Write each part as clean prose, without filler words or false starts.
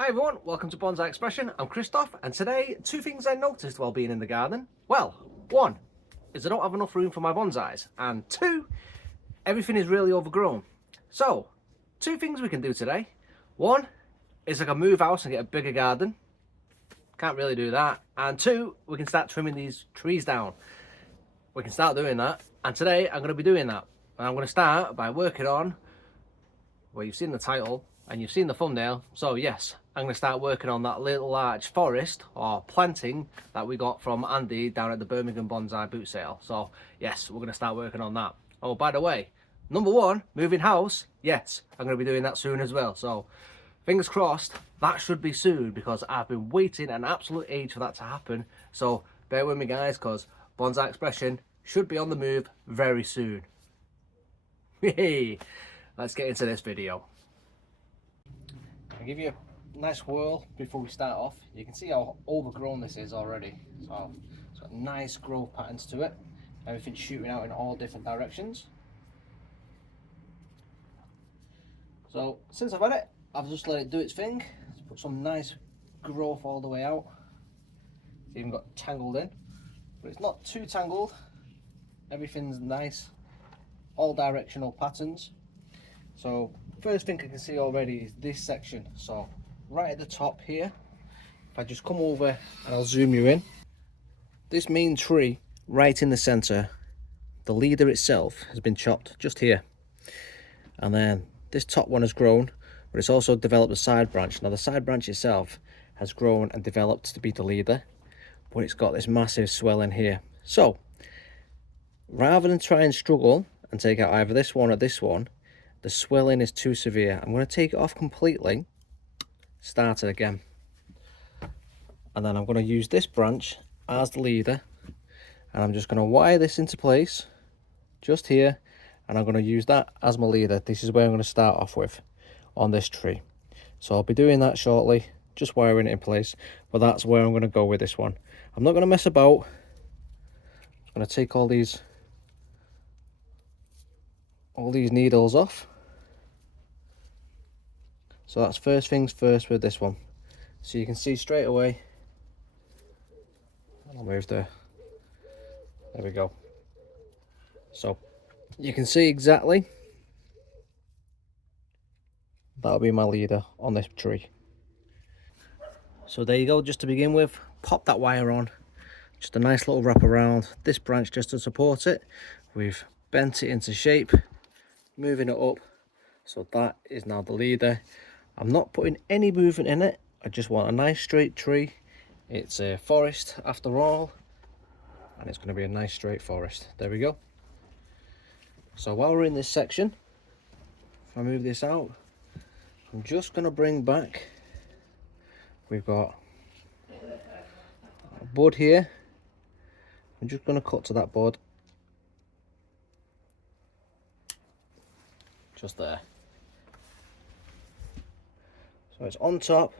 Hi everyone, welcome to Bonsai Expression. I'm Christoph, and today, two things I noticed while being in the garden. Well, one is I don't have enough room for my bonsais, and two, everything is really overgrown. So, two things we can do today. One is I can move house and get a bigger garden. Can't really do that. And two, we can start trimming these trees down. We can start doing that, and today I'm going to be doing that. And I'm going to start by working on, well, you've seen the title and you've seen the thumbnail, so yes, I'm going to start working on that little larch forest or planting that we got from Andy down at the Birmingham Bonsai boot sale. So yes, we're going to start working on that. Oh, by the way, number one, moving house, yes, I'm going to be doing that soon as well. So fingers crossed, that should be soon, because I've been waiting an absolute age for that to happen. So bear with me guys, because Bonsai Expression should be on the move very soon. Hey, let's get into this video. I'll give you a nice whirl before we start off. You can see how overgrown this is already. So it's got nice growth patterns to it. Everything's shooting out in all different directions. So since I've had it, I've just let it do its thing. It's put some nice growth all the way out. It's even got tangled in, but it's not too tangled. Everything's nice, all directional patterns. So first thing I can see already is this section. So right at the top here, if I just come over and I'll zoom you in, this main tree right in the center, the leader itself has been chopped just here, and then this top one has grown, but it's also developed a side branch. Now the side branch itself has grown and developed to be the leader, but it's got this massive swell in here. So rather than try and struggle and take out either this one or this one, the swelling is too severe. I'm going to take it off completely, start it again, and then I'm going to use this branch as the leader, and I'm just going to wire this into place just here, and I'm going to use that as my leader. This is where I'm going to start off with on this tree. So I'll be doing that shortly, just wiring it in place, but that's where I'm going to go with this one. I'm not going to mess about. I'm going to take all these needles off. So that's first things first with this one. So you can see straight away, I'll move there we go. So you can see exactly, that'll be my leader on this tree. So there you go, just to begin with, pop that wire on, just a nice little wrap around this branch just to support it. We've bent it into shape, moving it up, so that is now the leader. I'm not putting any movement in it, I just want a nice straight tree. It's a forest after all, and it's going to be a nice straight forest. There we go. So while we're in this section, if I move this out, I'm just going to bring back, we've got a bud here. I'm just going to cut to that bud, just there. So it's on top,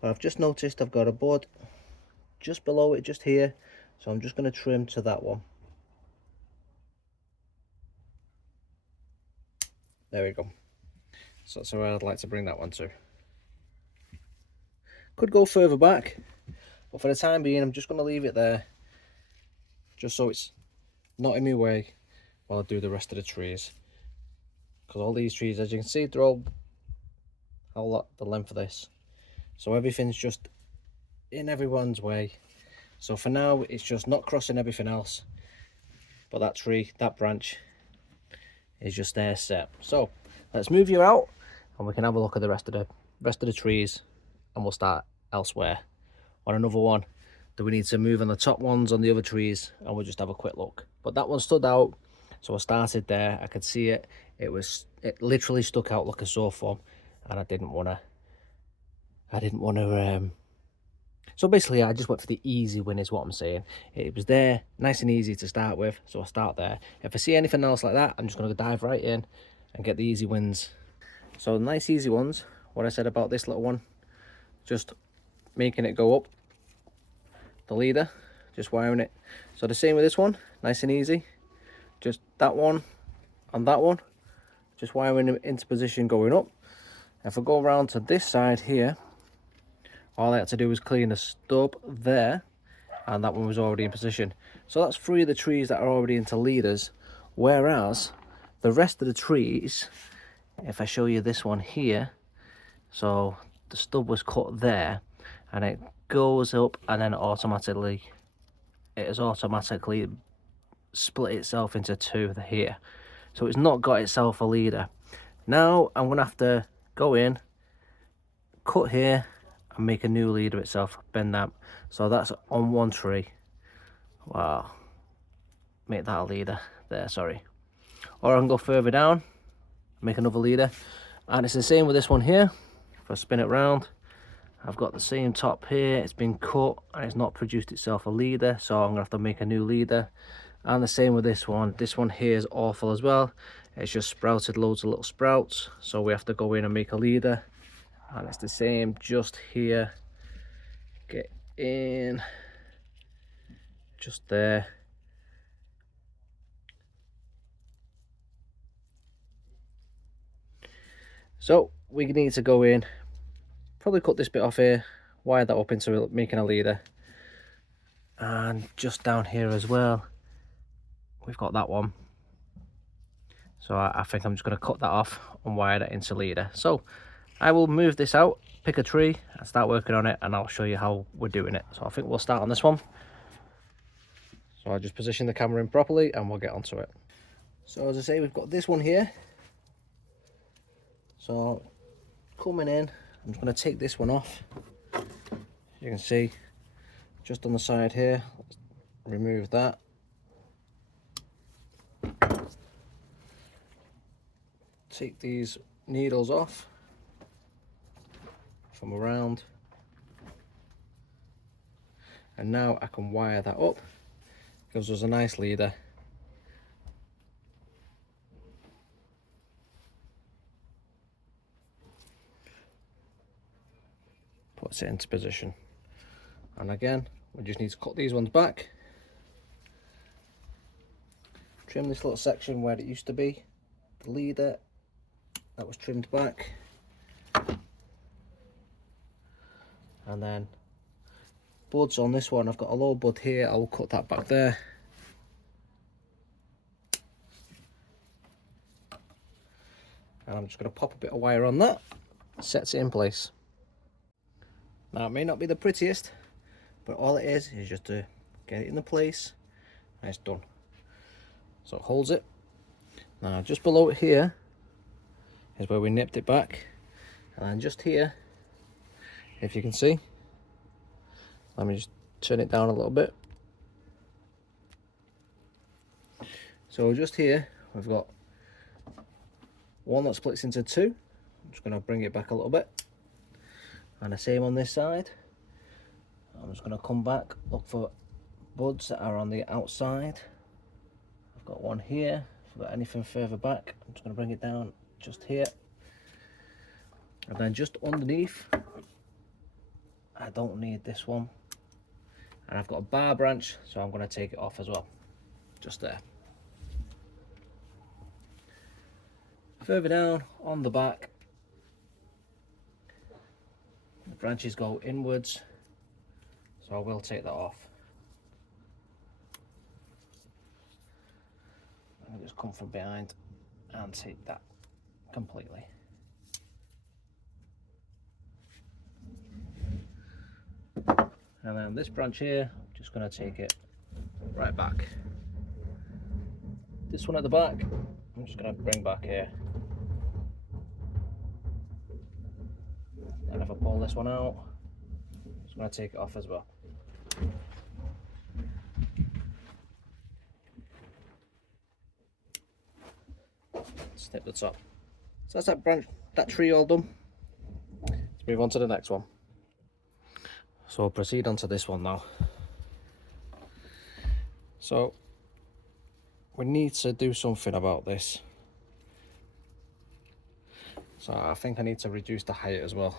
but I've just noticed I've got a bud just below it, just here, so I'm just going to trim to that one. There we go. So that's where I'd like to bring that one to. Could go further back, but for the time being I'm just going to leave it there, just so it's not in my way while I do the rest of the trees. Because all these trees, as you can see, they're all the length of this, so everything's just in everyone's way. So for now it's just not crossing everything else, but that tree, that branch is just there set. So let's move you out and we can have a look at the rest of the trees, and we'll start elsewhere on another one. Do we need to move on the top ones on the other trees, and we'll just have a quick look. But that one stood out, so I started there. I could see it, it literally stuck out like a sore thumb, and I didn't want to so basically I just went for the easy win is what I'm saying. It was there, nice and easy to start with, so I start there. If I see anything else like that, I'm just going to dive right in and get the easy wins. So the nice easy ones, what I said about this little one, just making it go up, the leader, just wiring it. So the same with this one, nice and easy, just that one and that one, just wiring them into position going up. If I go around to this side here, all I had to do was clean the stub there, and that one was already in position. So that's 3 of the trees that are already into leaders, whereas the rest of the trees, if I show you this one here, so the stub was cut there, and it goes up, and then it has automatically split itself into 2 here. So it's not got itself a leader. Now I'm gonna have to go in, cut here, and make a new leader itself, bend that. So that's on one tree. Wow, make that a leader there, sorry. Or I can go further down, make another leader. And it's the same with this one here. If I spin it round, I've got the same top here, it's been cut and it's not produced itself a leader, so I'm gonna have to make a new leader. And the same with this one here is awful as well. It's just sprouted loads of little sprouts, so we have to go in and make a leader. And it's the same just here, get in just there. So we need to go in, probably cut this bit off here, wire that up into making a leader, and just down here as well we've got that one. So I think I'm just going to cut that off and wire that into leader. So I will move this out, pick a tree and start working on it, and I'll show you how we're doing it. So I think we'll start on this one. So I'll just position the camera in properly and we'll get onto it. So as I say, we've got this one here. So coming in, I'm just going to take this one off. You can see just on the side here, remove that. Take these needles off from around, and now I can wire that up. Gives us a nice leader. Puts it into position, and again we just need to cut these ones back, trim this little section where it used to be the leader that was trimmed back, and then buds on this one. I've got a low bud here, I will cut that back there. And I'm just going to pop a bit of wire on that, sets it in place. Now it may not be the prettiest, but all it is just to get it in the place and it's done. So it holds it. Now just below it here is where we nipped it back, and then just here, if you can see, let me just turn it down a little bit. So just here we've got one that splits into 2. I'm just going to bring it back a little bit, and the same on this side. I'm just going to come back, look for buds that are on the outside. I've got one here. If I've got anything further back, I'm just going to bring it down just here, and then just underneath, I don't need this one, and I've got a bar branch, so I'm going to take it off as well, just there. Further down on the back, the branches go inwards, so I will take that off. I'll just come from behind and take that completely. And then this branch here, I'm just going to take it right back. This one at the back, I'm just going to bring back here. And if I pull this one out, I'm just going to take it off as well. Snip the top. So that's that tree all done. Let's move on to the next one. So I'll proceed on to this one now. So we need to do something about this. So I think I need to reduce the height as well.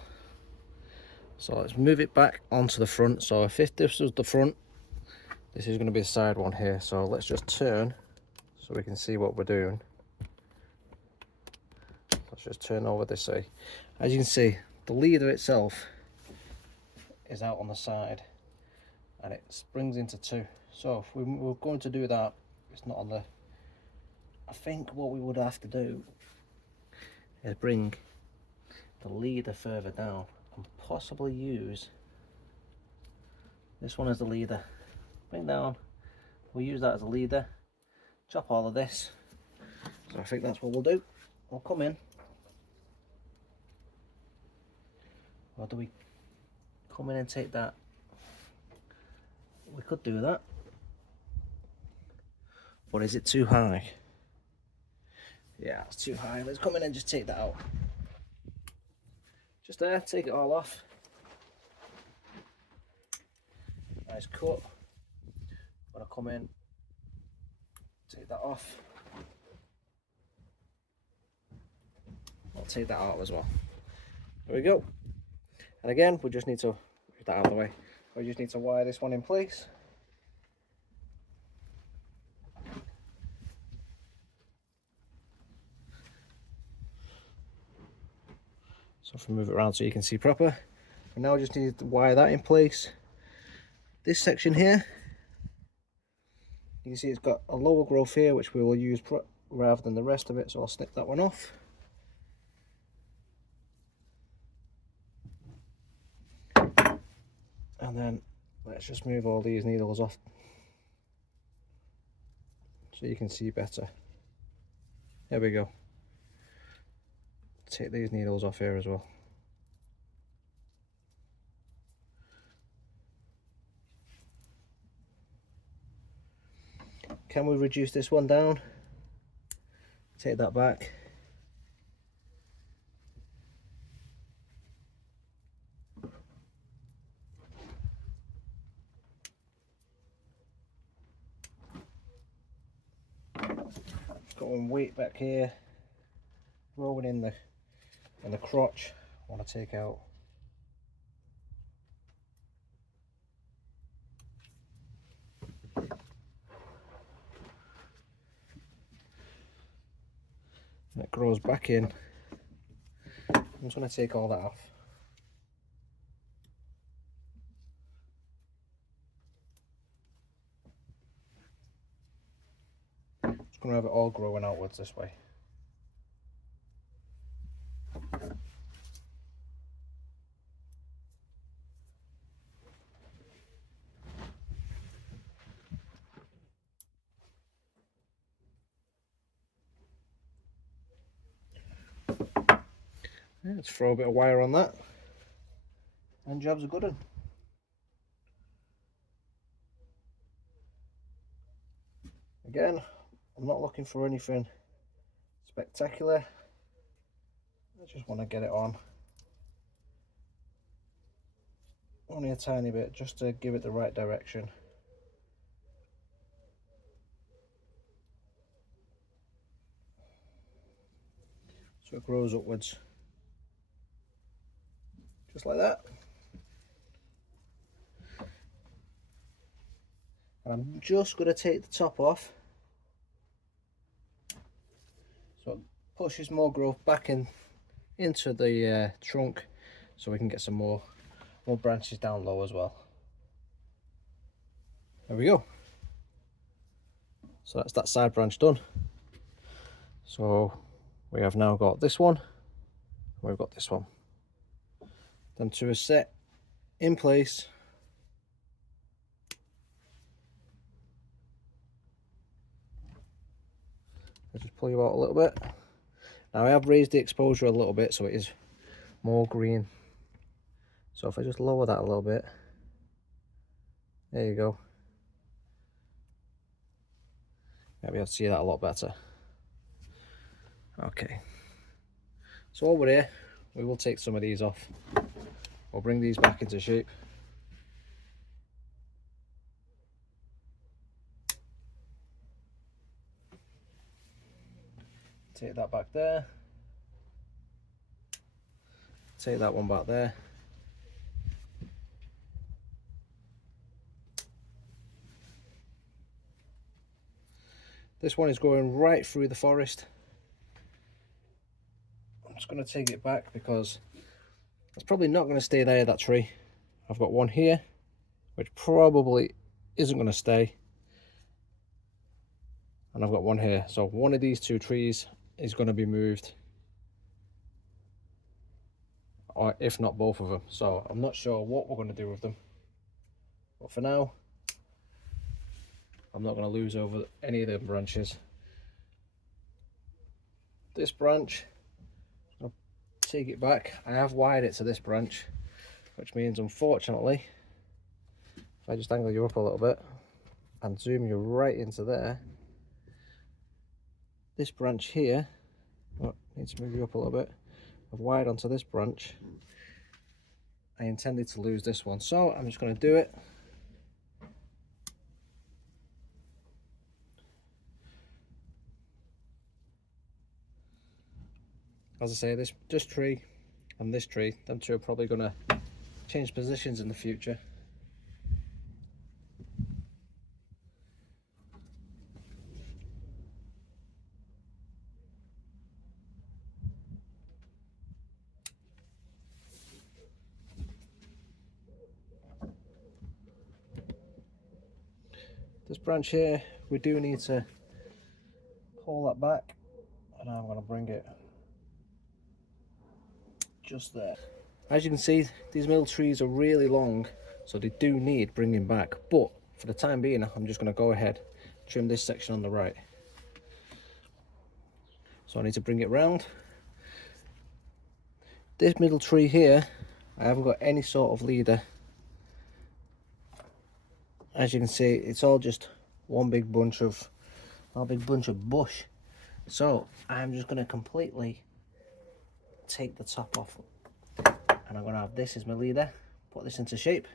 So let's move it back onto the front. So if this was the front, this is going to be the side one here. So let's just turn so we can see what we're doing. Let's just turn over this way. As you can see, the leader itself is out on the side, and it springs into two. So if we were going to do that, it's not on the... I think what we would have to do is bring the leader further down and possibly use this one as the leader. Bring down, we'll use that as a leader, chop all of this. So I think that's what we'll do. We'll come in, or do we come in and take that? We could do that, but is it too high? Yeah, it's too high. Let's come in and just take that out. Just there, take it all off. Nice cut. When I come in, take that off. I'll take that out as well. There we go. And again, we just need to move that out of the way. We just need to wire this one in place. So if we move it around so you can see proper. And now I just need to wire that in place. This section here, you can see it's got a lower growth here, which we will use rather than the rest of it, so I'll snip that one off. And then let's just move all these needles off so you can see better. There we go. Take these needles off here as well. Can we reduce this one down? Take that back. Got one weight back here, rolling in the crotch. I want to take out. And it grows back in. I'm just going to take all that off. Just going to have it all growing outwards this way. Let's throw a bit of wire on that, and job's a good one. Again, I'm not looking for anything spectacular. I just want to get it on. Only a tiny bit, just to give it the right direction. So it grows upwards. Just like that. And I'm just going to take the top off, so it pushes more growth back into the trunk, so we can get some more branches down low as well. There we go. So that's that side branch done. So we have now got this one, and we've got this one. Them two are set in place. I'll just pull you out a little bit. Now I have raised the exposure a little bit so it is more green. So if I just lower that a little bit, there you go. Maybe I'll see that a lot better. Okay. So over here, we will take some of these off. We'll bring these back into shape. Take that back there. Take that one back there. This one is going right through the forest. I'm just going to take it back because it's probably not going to stay there, that tree. I've got one here, which probably isn't going to stay. And I've got one here. So one of these two trees is going to be moved. Or if not both of them. So I'm not sure what we're going to do with them. But for now, I'm not going to lose over any of the branches. This branch, I'll take it back. I have wired it to this branch, which means unfortunately, if I just angle you up a little bit and zoom you right into there, this branch here, oh, needs to move you up a little bit. I've wired onto this branch. I intended to lose this one, so I'm just going to do it. As I say, this tree and this tree, them two are probably going to change positions in the future. This branch here, we do need to pull that back, and I'm going to bring it just there. As you can see, these middle trees are really long, so they do need bringing back, but for the time being I'm just going to go ahead, trim this section on the right. So I need to bring it round. This middle tree here, I haven't got any sort of leader. As you can see, it's all just one big bunch of bush. So I'm just going to completely take the top off, and I'm going to have this as my leader. Put this into shape,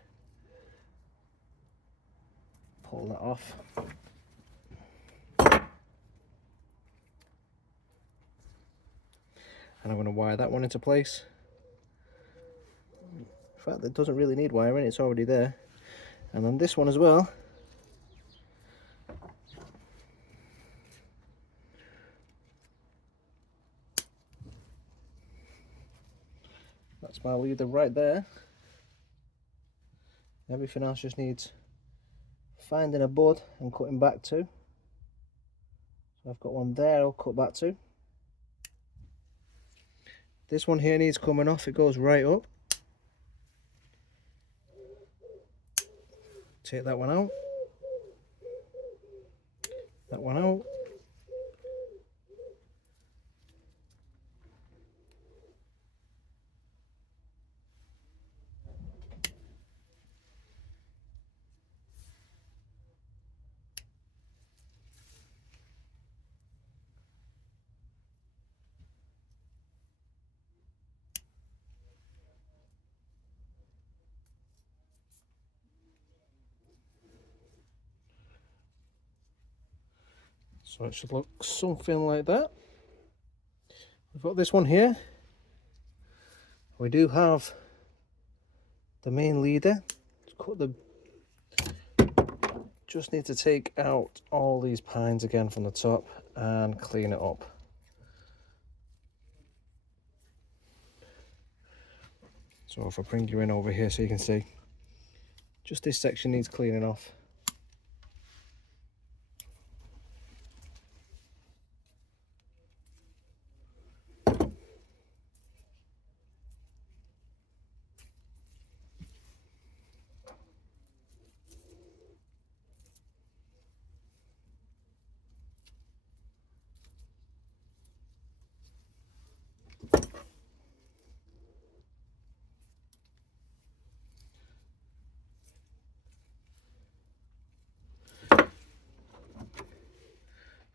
pull that off, and I'm going to wire that one into place. In fact, it doesn't really need wiring, it's already there. And then this one as well. That's my leader right there. Everything else just needs finding a bud and cutting back to. So I've got one there I'll cut back to. This one here needs coming off, it goes right up. Take that one out. That one out. So it should look something like that. We've got this one here. We do have the main leader. Just need to take out all these pines again from the top and clean it up. So if I bring you in over here so you can see, just this section needs cleaning off.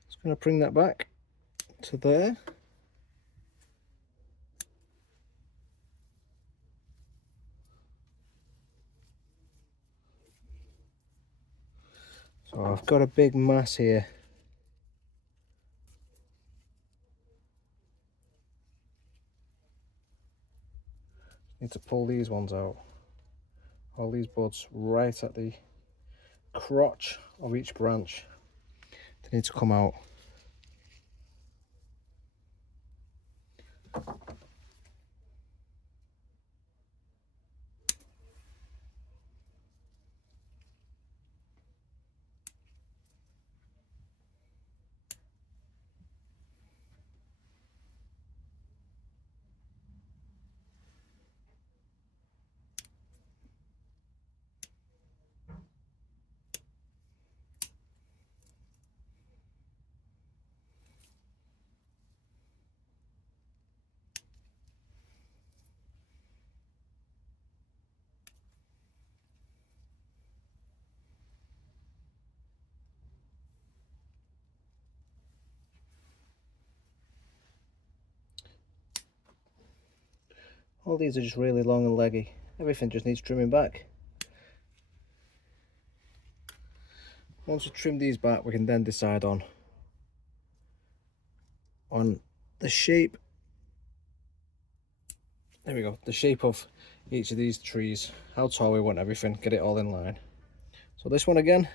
Just going to bring that back to there. So I've got a big mass here. Need to pull these ones out. All these buds right at the crotch of each branch. They need to come out. All these are just really long and leggy. Everything just needs trimming back. Once we trim these back, we can then decide on the shape. There we go, the shape of each of these trees, how tall we want everything, get it all in line. So this one again,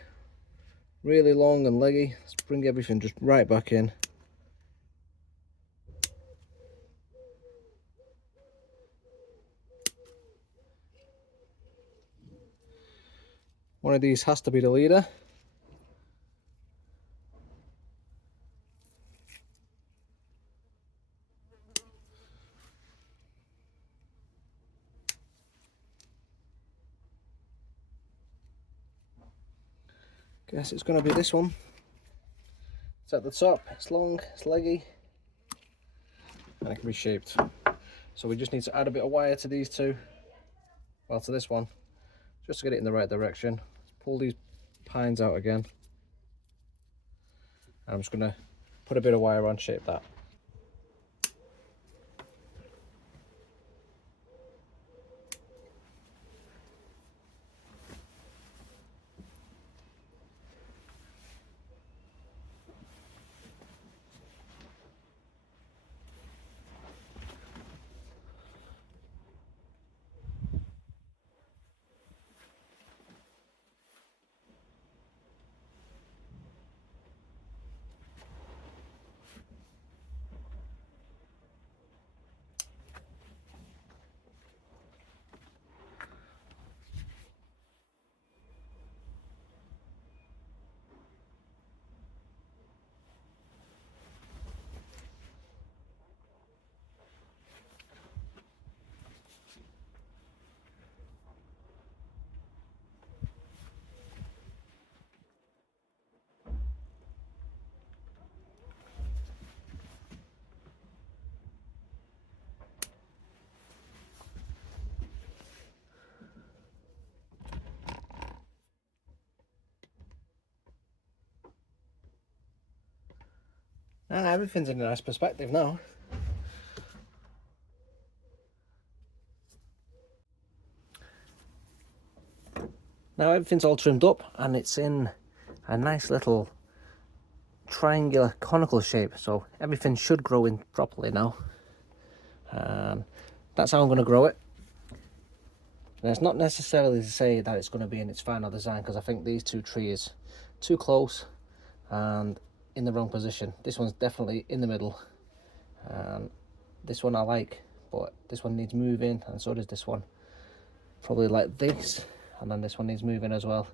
really long and leggy. Let's bring everything just right back in. One of these has to be the leader. Guess it's going to be this one. It's at the top, it's long, it's leggy, and it can be shaped. So we just need to add a bit of wire to these two, well, to this one, just to get it in the right direction. Let's pull these pines out again. I'm just going to put a bit of wire on, shape that. Everything's in a nice perspective now. Now everything's all trimmed up and it's in a nice little triangular conical shape, so everything should grow in properly now. That's how I'm going to grow it. And it's not necessarily to say that it's going to be in its final design, because I think these two trees too close and in the wrong position. This one's definitely in the middle, and this one I like, but this one needs moving, and so does this one. Probably like this, and then this one needs moving as well.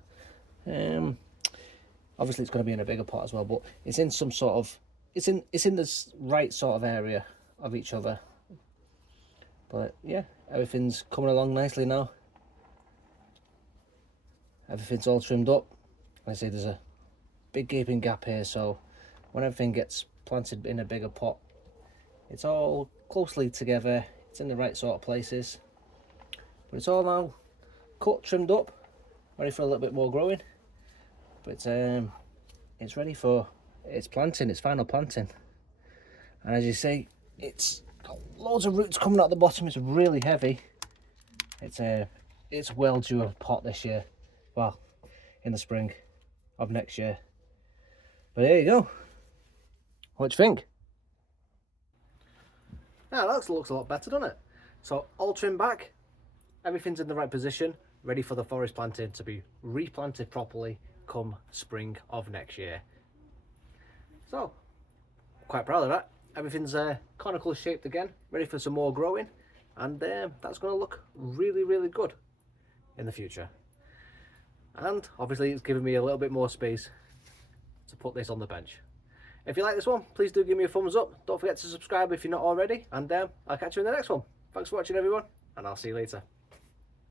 Obviously it's going to be in a bigger pot as well, but it's in some sort of, it's in this right sort of area of each other. But yeah, everything's coming along nicely now. Everything's all trimmed up. Like I say, there's a big gaping gap here, so when everything gets planted in a bigger pot, it's all closely together, it's in the right sort of places. But it's all now cut, trimmed up, ready for a little bit more growing. But it's ready for its planting, its final planting. And as you see, it's got loads of roots coming out the bottom. It's really heavy. It's well due a pot this year. Well, in the spring of next year. But there you go. What do you think? Now that looks a lot better, doesn't it? So all trimmed back, everything's in the right position, ready for the forest planting to be replanted properly come spring of next year. So quite proud of that. Everything's conical shaped again, ready for some more growing, and that's going to look really, really good in the future. And obviously it's given me a little bit more space to put this on the bench. If you like this one, please do give me a thumbs up. Don't forget to subscribe if you're not already, and I'll catch you in the next one. Thanks for watching everyone, and I'll see you later.